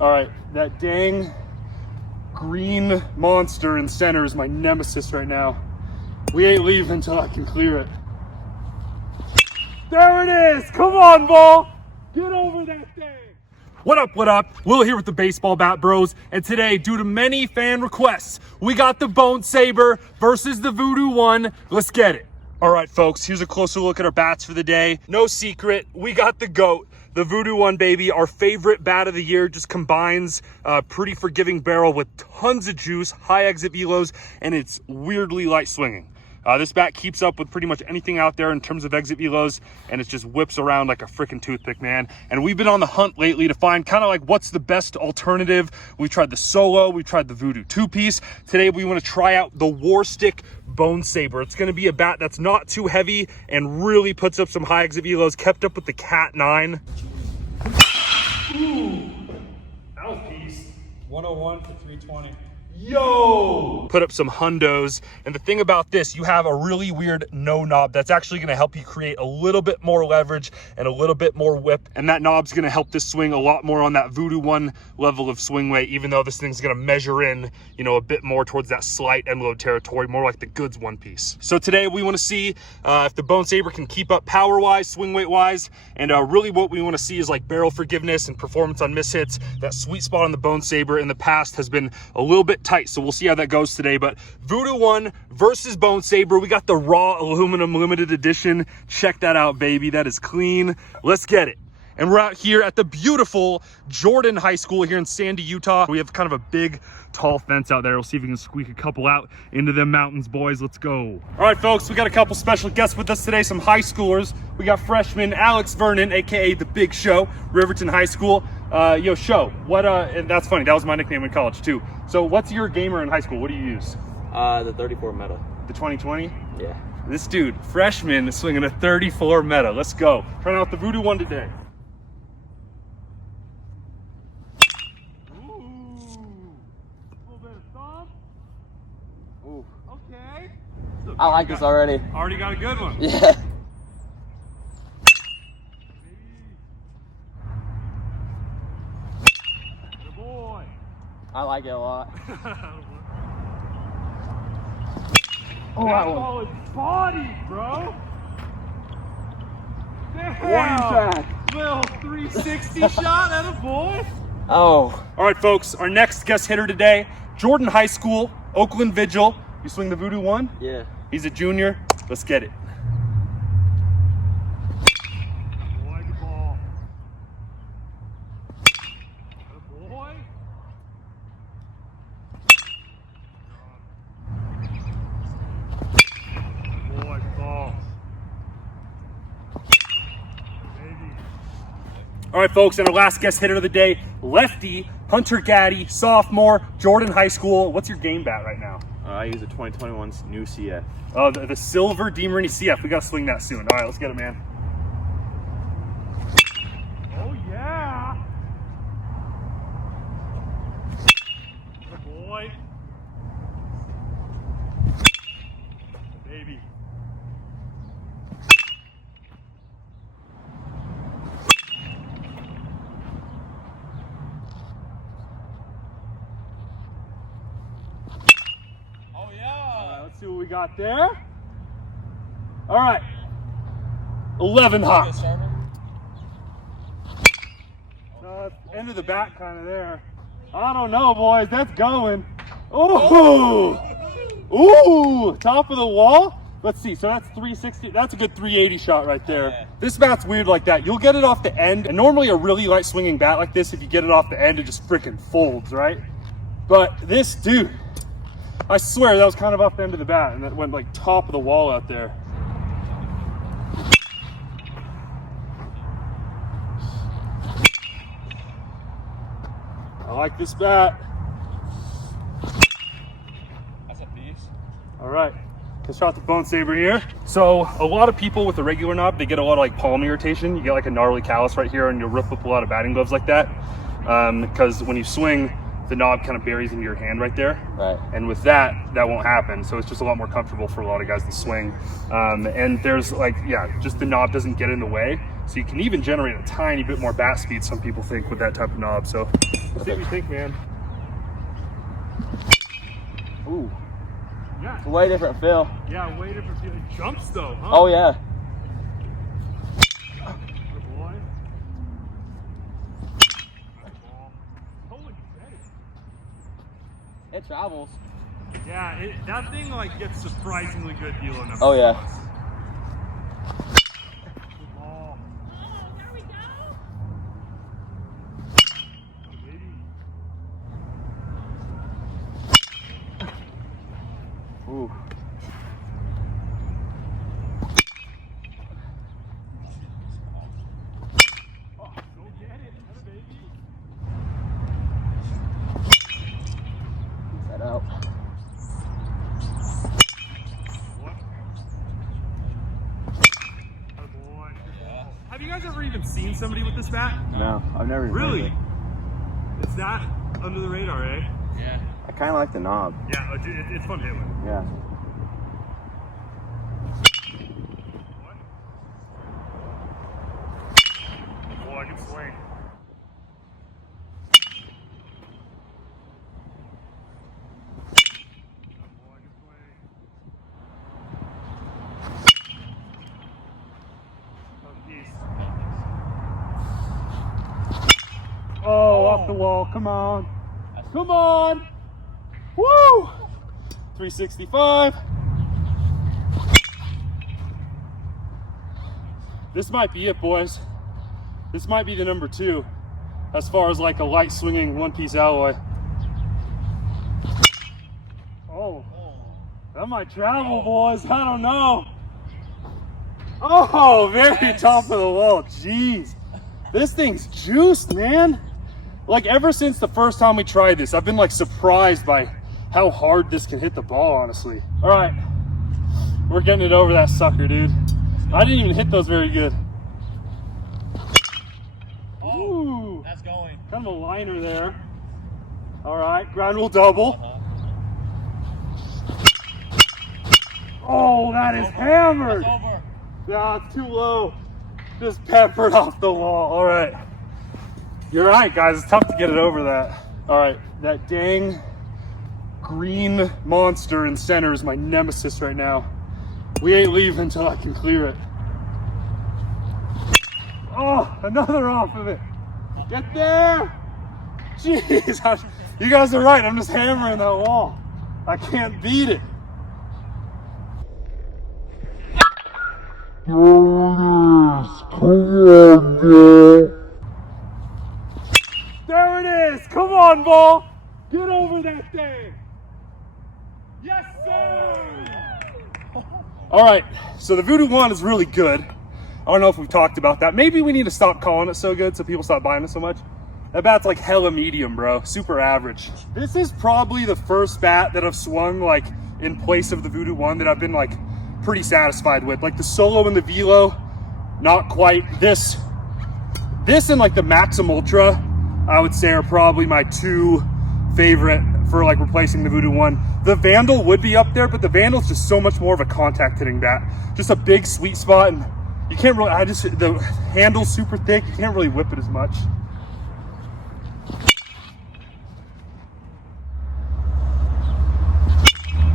All right, that dang green monster in center is my nemesis right now. We ain't leaving until I can clear it. There it is! Come on, ball! Get over that thing! What up, what up? Will here with the Baseball Bat Bros, and today, due to many fan requests, we got the Bonesaber versus the Voodoo One. Let's get it. All right, folks, here's a closer look at our bats for the day. No secret, we got the GOAT. The Voodoo One, baby, our favorite bat of the year, just combines a pretty forgiving barrel with tons of juice, high exit velos, and it's weirdly light swinging. This bat keeps up with pretty much anything out there in terms of exit velos, and it just whips around like a freaking toothpick, man. And we've been on the hunt lately to find kind of like what's the best alternative. We've tried the Solo, we've tried the Voodoo two-piece. Today we want to try out the Warstic Bonesaber. It's going to be a bat that's not too heavy and really puts up some high exit velos, kept up with the Cat 9. Ooh, that was peace. 101 for 320. Yo! Put up some hundos. And the thing about this, you have a really weird no knob that's actually going to help you create a little bit more leverage and a little bit more whip. And that knob's going to help this swing a lot more on that Voodoo One level of swing weight, even though this thing's going to measure in, you know, a bit more towards that slight end load territory, more like the goods one piece. So today we want to see if the Bonesaber can keep up power wise, swing weight wise, and really what we want to see is like barrel forgiveness and performance on mishits. That sweet spot on the Bonesaber in the past has been a little bit tight, so we'll see how that goes today. But Voodoo One versus Bonesaber, we got the raw aluminum limited edition. Check that out, baby. That is clean. Let's get it. And we're out here at the beautiful Jordan High School here in Sandy, Utah. We have kind of a big, tall fence out there. We'll see if we can squeak a couple out into them mountains, boys. Let's go. All right, folks, we got a couple special guests with us today, some high schoolers. We got freshman Alex Vernon, AKA The Big Show, Riverton High School. Yo, Show, what, and that's funny, that was my nickname in college too. So what's your gamer in high school? What do you use? The 34 Meta. The 2020? Yeah. This dude, freshman, is swinging a 34 Meta. Let's go. Trying out the Voodoo One today. Okay. I like this already. Already got a good one. Yeah. Good boy. I like it a lot. Oh, that ball is body, bro. Damn. Little 360 shot at a boy. Oh. All right, folks. Our next guest hitter today, Jordan High School, Oakland Vigil. You swing the Voodoo One? Yeah. He's a junior. Let's get it. Boy, good ball. Good boy. Boy, good ball. Baby. All right, folks, and our last guest hitter of the day, lefty, Hunter Gaddy, sophomore, Jordan High School. What's your game bat right now? I use a 2021's new CF. Oh, the silver DeMarini CF. We got to swing that soon. All right, let's get it, man. Oh, yeah. Good boy. Baby. Let's see what we got there. All right. 11 hot. End of the bat kind of there. I don't know, boys. That's going. Ooh. Ooh. Top of the wall. Let's see. So that's 360. That's a good 380 shot right there. Yeah. This bat's weird like that. You'll get it off the end. And normally a really light swinging bat like this, if you get it off the end, it just freaking folds, right? But this dude, I swear that was kind of off the end of the bat and that went like top of the wall out there. I like this bat. That's a piece. All right, let's try out the Bonesaber here. So a lot of people with the regular knob, they get a lot of like palm irritation. You get like a gnarly callus right here and you'll rip up a lot of batting gloves like that. Because when you swing, the knob kind of buries into your hand right there. Right. And with that won't happen. So it's just a lot more comfortable for a lot of guys to swing. And there's like, yeah, just the knob doesn't get in the way. So you can even generate a tiny bit more bat speed, some people think, with that type of knob. So Let's see what you think, man. Ooh. Yeah. It's a way different feel. Yeah, way different feel. It jumps though, huh? Oh yeah. Good boy. Holy shit. It travels. Yeah, that thing like gets surprisingly good velo numbers. Oh yeah. Good ball. Oh, there we go. Oh, baby. Ooh. Oh, go get it, huh, baby. Set out. What? Good boy. Have you guys ever even seen somebody with this bat? No, I've never even Really? heard It's that under the radar, eh? it. I kind of like the knob. Yeah, it's fun to hit with. Yeah. Boy, good swing. Boy, good swing. Piece. Oh, off the wall. Come on. Come on. Woo! 365. This might be it, boys. This might be the number 2 as far as like a light swinging one-piece alloy. Oh, that might travel, boys. I don't know. Oh, very top of the wall. Jeez. This thing's juiced, man. Like ever since the first time we tried this, I've been like surprised by how hard this can hit the ball, honestly. All right, we're getting it over that sucker, dude. I didn't even hit those very good. Ooh, That's going. kind of a liner there. All right, ground rule double. Oh, that is hammered. It's over. Yeah, it's too low. Just peppered off the wall. All right. You're right, guys. It's tough to get it over that. All right, that dang green monster in center is my nemesis right now. We ain't leaving until I can clear it. Oh, another off of it. Get there. Jeez, you guys are right. I'm just hammering that wall. I can't beat it. There it is. Come on, ball. Get over that thing. Yes, sir. All right, so the Voodoo One is really good. I don't know if we've talked about that. Maybe we need to stop calling it so good so people stop buying it so much. That bat's like hella medium, bro. Super average. This is probably the first bat that I've swung like in place of the Voodoo One that I've been like pretty satisfied with. Like the solo and the velo, not quite. This and like the Maxim Ultra, I would say are probably my 2 favorite for like replacing the Voodoo One. The Vandal would be up there, but the Vandal's just so much more of a contact hitting bat. Just a big sweet spot, and you can't really, the handle's super thick, you can't really whip it as much.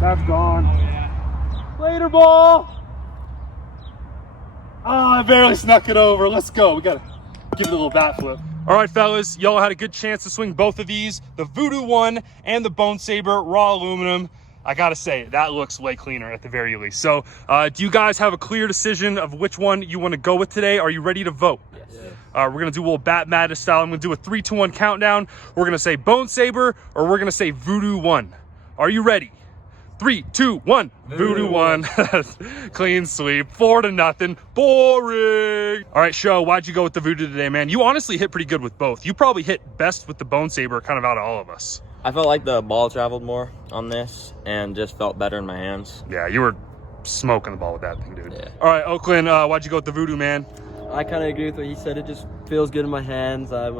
That's gone. Oh, yeah. Later, ball. Oh, I barely snuck it over. Let's go. We gotta give it a little bat flip. All right, fellas, y'all had a good chance to swing both of these, the Voodoo One and the Bonesaber raw aluminum. I gotta say, that looks way cleaner at the very least. So do you guys have a clear decision of which one you want to go with today? Are you ready to vote? Yes. We're gonna do a little Bat Madness style. I'm gonna do a 3, 2, 1 countdown. We're gonna say Bonesaber or we're gonna say Voodoo One. Are you ready? 3, 2, 1. Voodoo One. Clean sweep. 4-0. Boring. All right, Sho, why'd you go with the Voodoo today, man? You honestly hit pretty good with both. You probably hit best with the Bonesaber kind of out of all of us. I felt like the ball traveled more on this and just felt better in my hands. Yeah, you were smoking the ball with that thing, dude. Yeah. All right, Oakland, why'd you go with the Voodoo, man? I kind of agree with what he said. It just feels good in my hands. I'm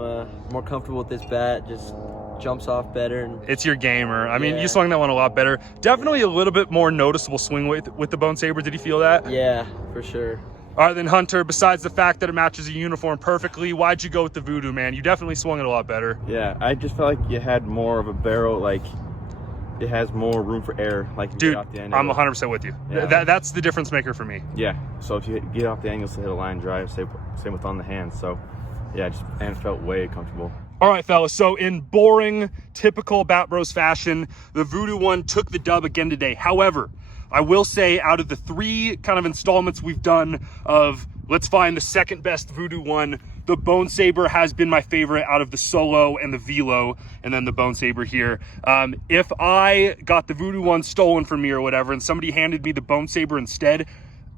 more comfortable with this bat. Just jumps off better. And It's your gamer. I mean, Yeah. you swung that one a lot better. Definitely a little bit more noticeable swing with the Bonesaber. Did you feel that? yeah, for sure. All right, then Hunter, besides the fact that it matches your uniform perfectly, why'd you go with the Voodoo, man? You definitely swung it a lot better. Yeah, I just felt like you had more of a barrel, like it has more room for air. Like you Dude, get off the end, I'm 100% with you. Yeah. That's the difference maker for me. Yeah, so if you get off the end, you'll still hit a line drive, same with on the hand. So yeah, and it felt way comfortable. All right, fellas, so in boring, typical Bat Bros fashion, the Voodoo One took the dub again today. However, I will say out of the 3 kind of installments we've done of let's find the second best Voodoo One, the Bonesaber has been my favorite out of the Solo and the Velo, and then the Bonesaber here. If I got the Voodoo One stolen from me or whatever, and somebody handed me the Bonesaber instead,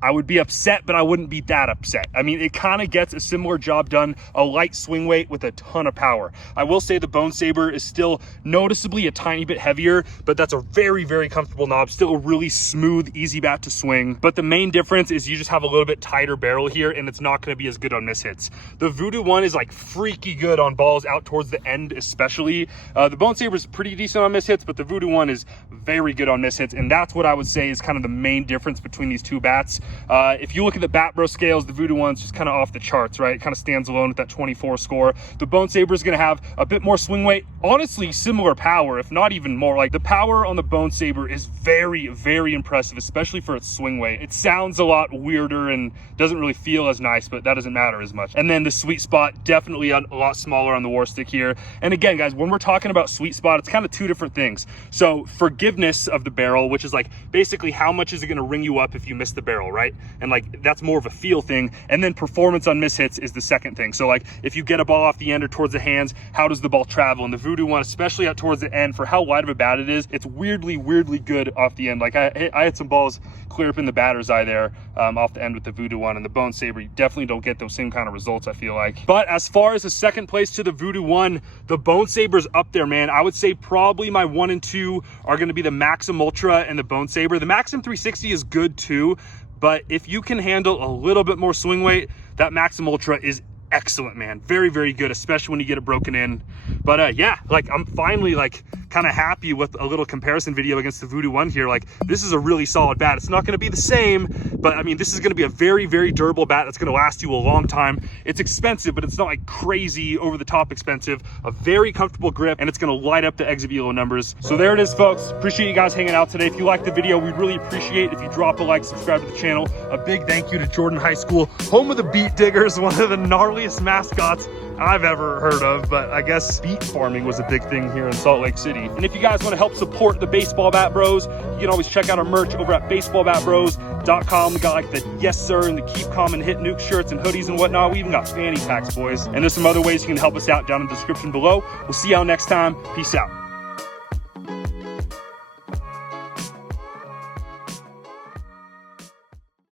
I would be upset, but I wouldn't be that upset. I mean, it kind of gets a similar job done, a light swing weight with a ton of power. I will say the Bonesaber is still noticeably a tiny bit heavier, but that's a very, very comfortable knob. Still a really smooth, easy bat to swing. But the main difference is you just have a little bit tighter barrel here, and it's not going to be as good on miss hits. The Voodoo One is like freaky good on balls out towards the end, especially. The Bonesaber is pretty decent on miss hits, but the Voodoo One is very good on miss hits, and that's what I would say is kind of the main difference between these two bats. If you look at the Bat Bro scales, the Voodoo One's just kind of off the charts, right? It kind of stands alone with that 24 score. The Bonesaber is going to have a bit more swing weight, honestly similar power, if not even more. Like the power on the Bonesaber is very, very impressive, especially for its swing weight. It sounds a lot weirder and doesn't really feel as nice, but that doesn't matter as much. And then the sweet spot, definitely a lot smaller on the Warstic here. And again, guys, when we're talking about sweet spot, it's kind of 2 different things. So forgiveness of the barrel, which is like basically how much is it going to ring you up if you miss the barrel, right? And like that's more of a feel thing. And then performance on miss hits is the second thing. So like if you get a ball off the end or towards the hands, how does the ball travel? And the Voodoo One, especially out towards the end, for how wide of a bat it is, it's weirdly good off the end. Like I had some balls clear up in the batter's eye there off the end with the Voodoo One, and the Bonesaber, you definitely don't get those same kind of results, I feel like. But as far as the second place to the Voodoo One, the Bonesaber's up there, man. I would say probably my 1 and 2 are going to be the Maxim Ultra and the Bonesaber. The Maxim 360 is good too, but if you can handle a little bit more swing weight, that Maxim Ultra is excellent, man. Very, very good, especially when you get it broken in. But yeah, like I'm finally like kind of happy with a little comparison video against the Voodoo One here. Like this is a really solid bat. It's not going to be the same, but I mean, this is going to be a very, very durable bat that's going to last you a long time. It's expensive, but it's not like crazy over the top expensive. A very comfortable grip, and it's going to light up the exit velo numbers. So there it is, folks. Appreciate you guys hanging out today. If you liked the video, we'd really appreciate if you drop a like, subscribe to the channel. A big thank you to Jordan High School, home of the Beet Diggers, one of the gnarliest mascots I've ever heard of, but I guess beet farming was a big thing here in Salt Lake City. And if you guys want to help support the Baseball Bat Bros, you can always check out our merch over at baseballbatbros.com. We got like the Yes Sir and the Keep Calm and Hit Nuke shirts and hoodies and whatnot. We even got fanny packs, boys. And there's some other ways you can help us out down in the description below. We'll see y'all next time. Peace out.